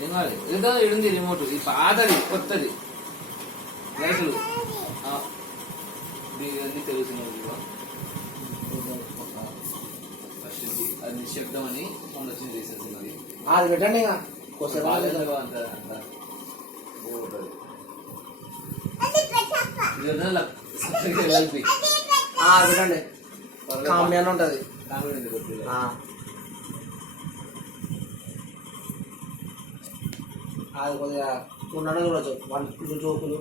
ఏం కావాలి ఏదో ఇడుంది రిమోట్ ఇది పాతది కొత్తది లైట్లు అన్నీ తెలుగుతున్నాయి అది నిశ్శబ్దం అని సౌండ్ వచ్చింది చేసేస్తున్నది అది పెట్టండి పెట్టండి కామెడీ అని ఉంటుంది అది కొద్దిగా ఉండడం చూడవచ్చు వాళ్ళు జోకులు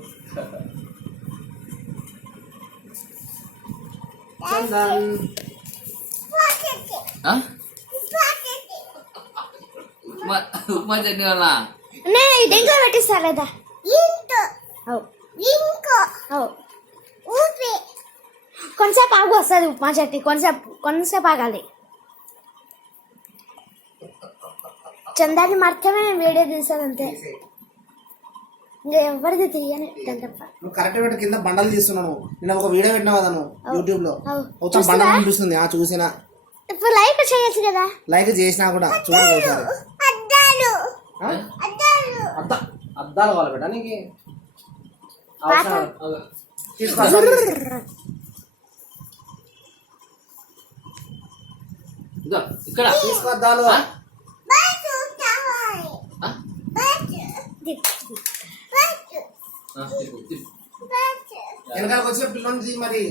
ఉప్మా చట్నీ వల్ల ఇంకా పెట్టిస్తారు కదా కొంచెంసేపు ఆగు వస్తుంది ఉప్మా చట్నీ కొంచెంసేపు ఆగాలి చందాన్ని మాత్రమే నేను వీడియో తీసాను అంతే ఇంకా ఎవరిది తీయని తప్ప నువ్వు కరెక్ట్ పెట్టి కింద బండలు తీస్తున్నాను నేను ఒక వీడియో పెట్టినా కదా నువ్వు యూట్యూబ్ లో బండలు కనిపిస్తుంది చూసినా ఇప్పుడు లైక్ చేయొచ్చు కదా లైక్ చేసినా కూడా చూడండి అద్దాలు కావాలి బేటా నీకు ఇక్కడ తీసుకో అద్దాలు వెనకాలకు వచ్చే పిల్లలు మరి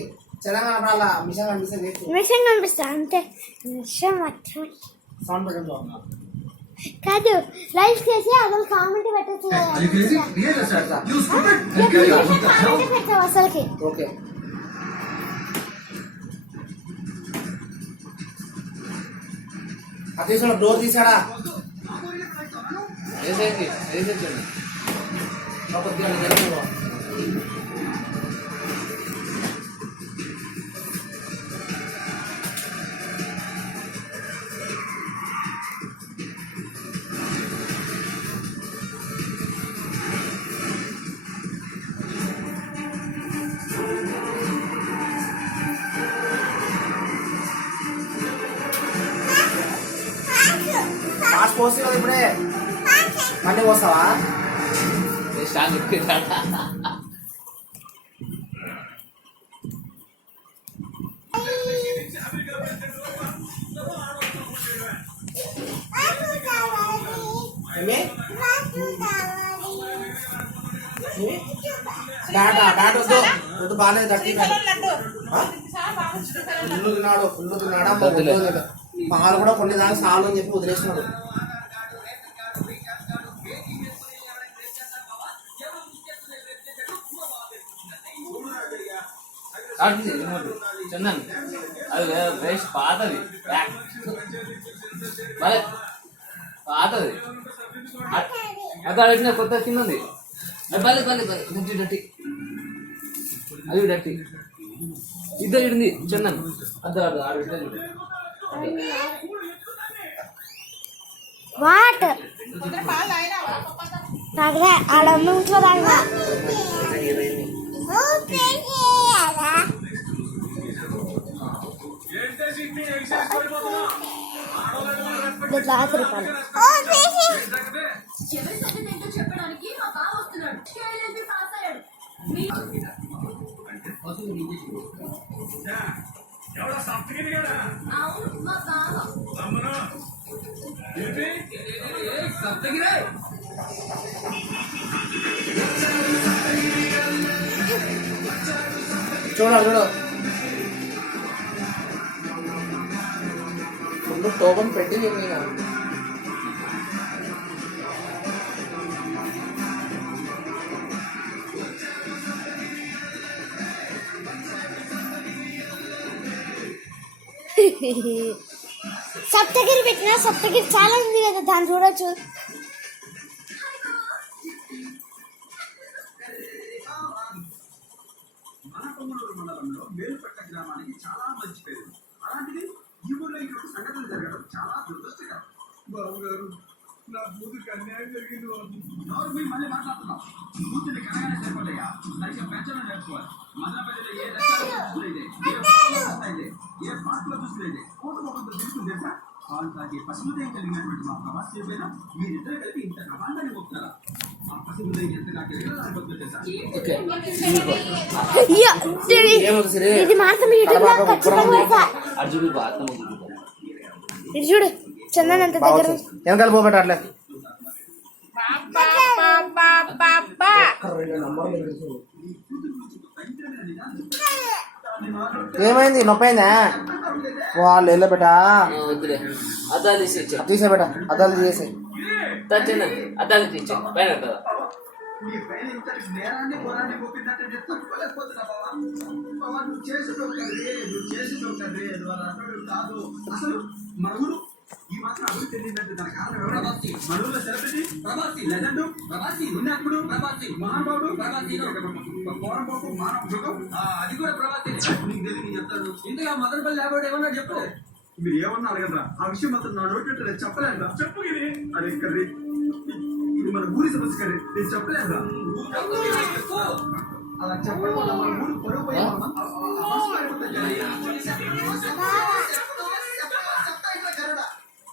తెలంగాణ మిషన్ కనిపిస్తా అంతే మిషన్ మొత్తం సౌండ్ పెట్టండి కాదు లైక్ చేసి అసలు కామెంట్ పెట్టచ్చు పెట్టావు అసలుకి ఓకే అది డోర్ తీసాడా పోసి ఇప్పుడే మళ్ళీ పోస్తావా బ్యాట్ వద్దు బాగాలేదు తట్టి ఫుల్ తిన్నాడా పాలు కూడా కొన్ని దాకా సాలు అని చెప్పి వదిలేస్తున్నాడు చందన్ అది వేస్ట్ పాతది పాతది అక్కడ వచ్చిన కొత్త కింద ఉంది అది డట్టి డట్టి అది డట్టి ఇద్దరు ఇడింది చందన్ అద్దరు ఆడ వాట్ తాగలే ఆడమ్మ ఇంట్లో తాగినా చూడు ఫుల్ టోకన్ పెట్టి నేను సప్తగిరి పెట్టినా సప్తగిరి చాలా ఉంది కదా దాన్ని చూడొచ్చు నా కూతురికి అన్యాయం జరిగింది మళ్ళీ మాట్లాడుతున్నాం కూతురిని కనగానే సరిపోతాయా సరిగ్గా పెంచడం నేర్చుకోవాలి మదన ప్రజలు ఏ రెస్టారెంట్ చూసుకునేది ఏ పార్కులో చూసుకునేది కోట మొక్కలతో తీసుకుని తెలుసా పాలు తాగే పశువుదయం కలిగినటువంటి మా ప్రవాసీ పైన మీరిద్దరు కలిపి ఇంత ప్రమాదాన్ని మొక్కుతారా? ఆ పశువుదయం ఎంతగా కలిగినా ఓకే ఇది మాత్రం యూట్యూబ్ లో ఖచ్చితంగా పెడతా. అర్జునుడు బాగా ఇది చూడు చందన్ ఎంత దగ్గర వెనకాల పోబెట్ట అట్లే ఏమైంది నొప్పైందా వాళ్ళు వెళ్ళబెట్ట వద్దులే అద్దాలు తీసి తీసే బెట అద్దాలు తీసేసాయి అద్దాలు తీసి పైన కదా మీ పైన ఇంతటి నేరాన్ని పోరాన్ని మొక్కినట్టు నేను తట్టుకోలేకపోతున్నా బావా. బావా నువ్వు చేసినావు కదే వాళ్ళ అర్థం కాదు. అసలు మన ఊరు ఈ మాత్రం అభివృద్ధి చెందిందంటే దాని కారణం ఎవరు? మన ఊళ్ళో సెలబ్రిటీ ప్రభాసి, లెజెండ్ ప్రభాసి, ఉన్నప్పుడు ప్రభాసి, మహానుభావుడు ప్రభాసి, పోరంపోకు మానవ మృగం అది కూడా ప్రభాసి. నీకు తెలియదు చెప్తాను. ఇంతగా మదనపల్లి లేకపోతే ఏమన్నా చెప్పు. మీరు ఏమన్నా అడగరా ఆ విషయం మాత్రం నా నోటి చెప్పలేదురా. చెప్పు ఇది అరే కర్రీ ఇది మన ఊరి సమస్య కర్రీ నేను చెప్పలేదురా. అలా చెప్పడం వల్ల మన ఊరు పొడవు పోయి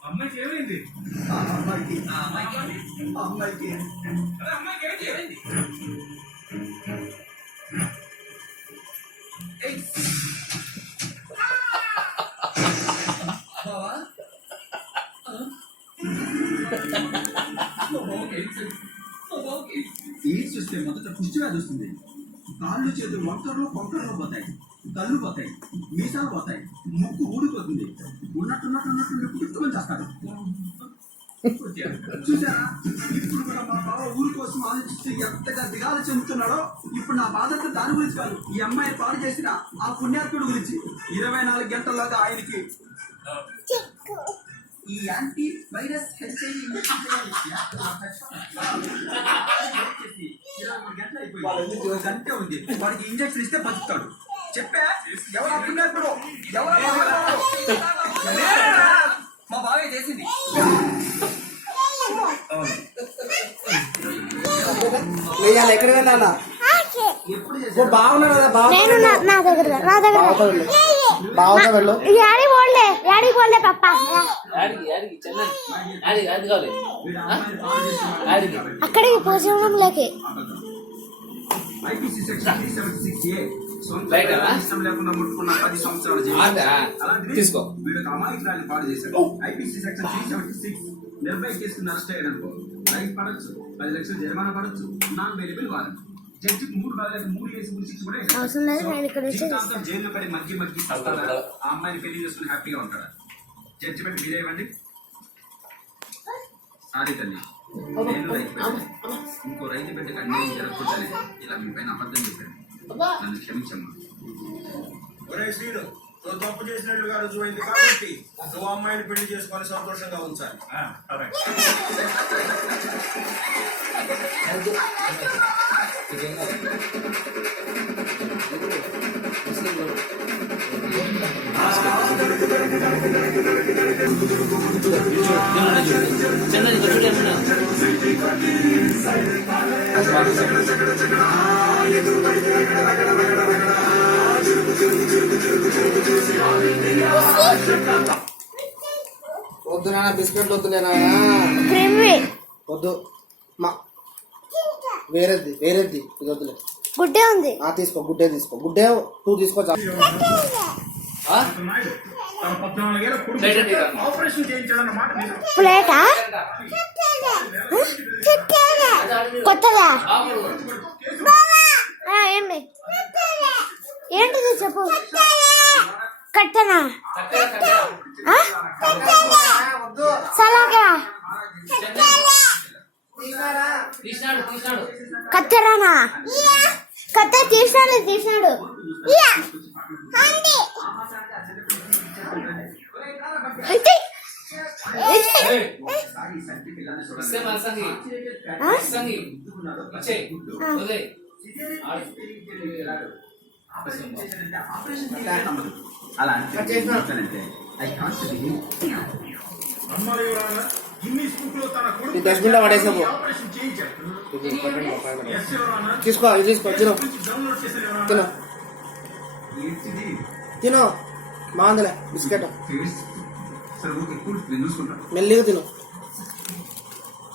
అమ్మాయికి ఏమైంది? అమ్మాయికి ఏమైంది? ఏం చూస్తే మొదట కుష్టి వ్యాధి వస్తుంది. కాళ్ళు చేతులు వంకరలు కొంకరలు పోతాయి, కళ్ళు పోతాయి, మీసాలు పోతాయి, ముక్కు ఊడిపోతుంది, ఉన్నట్టు పుట్టుకొని చేస్తారు. చూసారా ఇప్పుడు కూడా మా బావ ఊరి కోసం ఆలోచిస్తూ ఎంతగా దిగాలు చెందుతున్నాడో. ఇప్పుడు నా బాధతో దాని గురించి కాదు, ఈ అమ్మాయి పాడు చేసిన ఆ పుణ్యాత్ముడు గురించి. 24 గంటల్లోగా ఆయనకి ఈ యాంటీ వైరస్ గంటే ఉంది. వాడికి ఇంజక్షన్ ఇస్తే బతుకుతాడు. చెప్పా ఎవరు పుణ్యాత్ముడు మా బావే చేసింది. ఎక్కడ వెళ్ళాలా బాగున్నాడు కదా నేను నా దగ్గర బాగున్నా వెళ్ళు యాడికి పోలే పప్ప అక్కడికి పోసేలోకి ఐపీసీ సెక్షన్ 376A ఇష్టం లేకుండా ముట్టుకున్న 10 సంవత్సరాల జైలు. తీసుకో. వీళ్ళకి అమాయకురాన్ని పాడు చేశారు. ఐపీసీ సెక్షన్ 376 నిర్భయ కేసుకుని అరెస్ట్ అయ్యారనుకో లైఫ్ పడచ్చు, 10 లక్షలు జరిమానా పడచ్చు, నాన్ అవైలబుల్ వారెంట్. జడ్జికి 3 బాధలకు 3 కేసు గురించి కూడా జీవితాంతం జైల్లో పడి మగ్గి చస్తారా? ఆ అమ్మాయిని పెళ్లి చేసుకుని హ్యాపీగా ఉంటాడా? జడ్జిమెంట్ మీరే ఇవ్వండి. సారీ తల్లి, నేను ఇంకో రైతు బిడ్డకు అన్యాయం జరగకూడదని ఇలా మీ పైన అబద్ధం చెప్పాను. నన్ను క్షమించమ్మా. ఒరే శ్రీను, నువ్వు తప్పు చేసినట్లుగా రుజువైంది కాబట్టి నువ్వు అమ్మాయిని పెళ్లి చేసుకొని సంతోషంగా ఉంచాలి. వద్దు నాన్న బిస్కెట్లు వద్దులేనా వద్దు మా వేరేది ఇది వద్దులే. గుడ్డే ఉంది తీసుకో గుడ్డే 2 తీసుకో ఆపరేషన్ చేయించాడన్నమాట. ప్లేటా కొత్తదా ఏంటిది చెప్పు. కట్టనా సలాగా కత్తెరానా కత్తె తీసినాడు అలా అంటే డస్ట్బిన్ లో పడేసిన తీసుకో తిను బాగుందిలే బిస్కెట్ సరే ఓకే కూల్ నేను చూసుకుంటాను. మెల్లిగా తిను.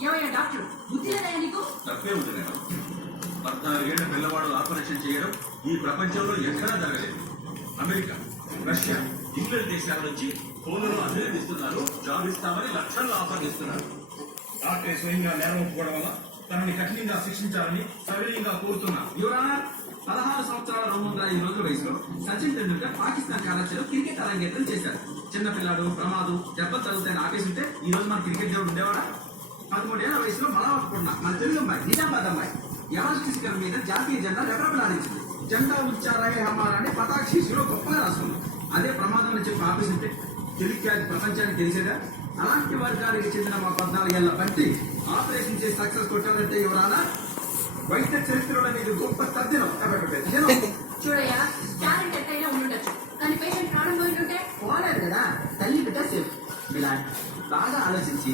ఏమయ్యా డాక్టర్ బుద్ధి లేదా నీకు? తప్పే ఉంది మేడం. 14 ఏళ్ల పిల్లవాడు ఆపరేషన్ చేయడం ఈ ప్రపంచంలో ఎక్కడా జరగలేదు. అమెరికా, రష్యా, ఇంగ్లాండ్ దేశాల నుంచి ఫోన్లను అభినందిస్తున్నారు. జాబ్ ఇస్తామని లక్షల్లో ఆఫర్లు ఇస్తున్నారు. డాక్టర్ స్వయంగా నేరం ఒప్పుకోవడం వల్ల తనని కఠినంగా శిక్షించాలని సవినయంగా కోరుతున్నా. యువరానా 16 సంవత్సరాల 205 వయసులో సచిన్ టెండూల్కర్ పాకిస్తాన్ కరాచీలో క్రికెట్ అరంగేట్రం చేశారు. చిన్నపిల్లాడు ప్రమాదం దెబ్బలు తగ్గుతాయని ఆపేసింటే ఈ రోజు మన క్రికెట్ దేవుడు ఉండేవాడా? 13 ఏళ్ల వయసులో మలవకుండా మన తెలుగు అమ్మాయి నిజామాబాద్ అమ్మాయి ఎవరెస్ట్ శిఖరం మీద జాతీయ జెండా రెపరెపలాడించింది. జెండా ఉచ్చారాయ హమారా అని పతాక్ శీర్షిలో గొప్పగా రాసుకుంది. అదే ప్రమాదం అని చెప్పి ఆపేసింటే తెలుగు ప్రపంచానికి తెలిసేదా? అలాంటి వర్గానికి చెందిన మా 14 ఏళ్ల బట్టి ఆపరేషన్ చేసి సక్సెస్ కొట్టారంటే ఎవరానా వైద్య చరిత్రలో నీకు గొప్ప తద్దినం. చూడయ్యా టాలెంట్ ఎట్టయినా ఉండుండొచ్చు కానీ పేషెంట్ ప్రాణం పోయింటుంటే పోలేదు కదా తల్లి బిడ్డ సేఫ్. ఇలా బాగా ఆలోచించి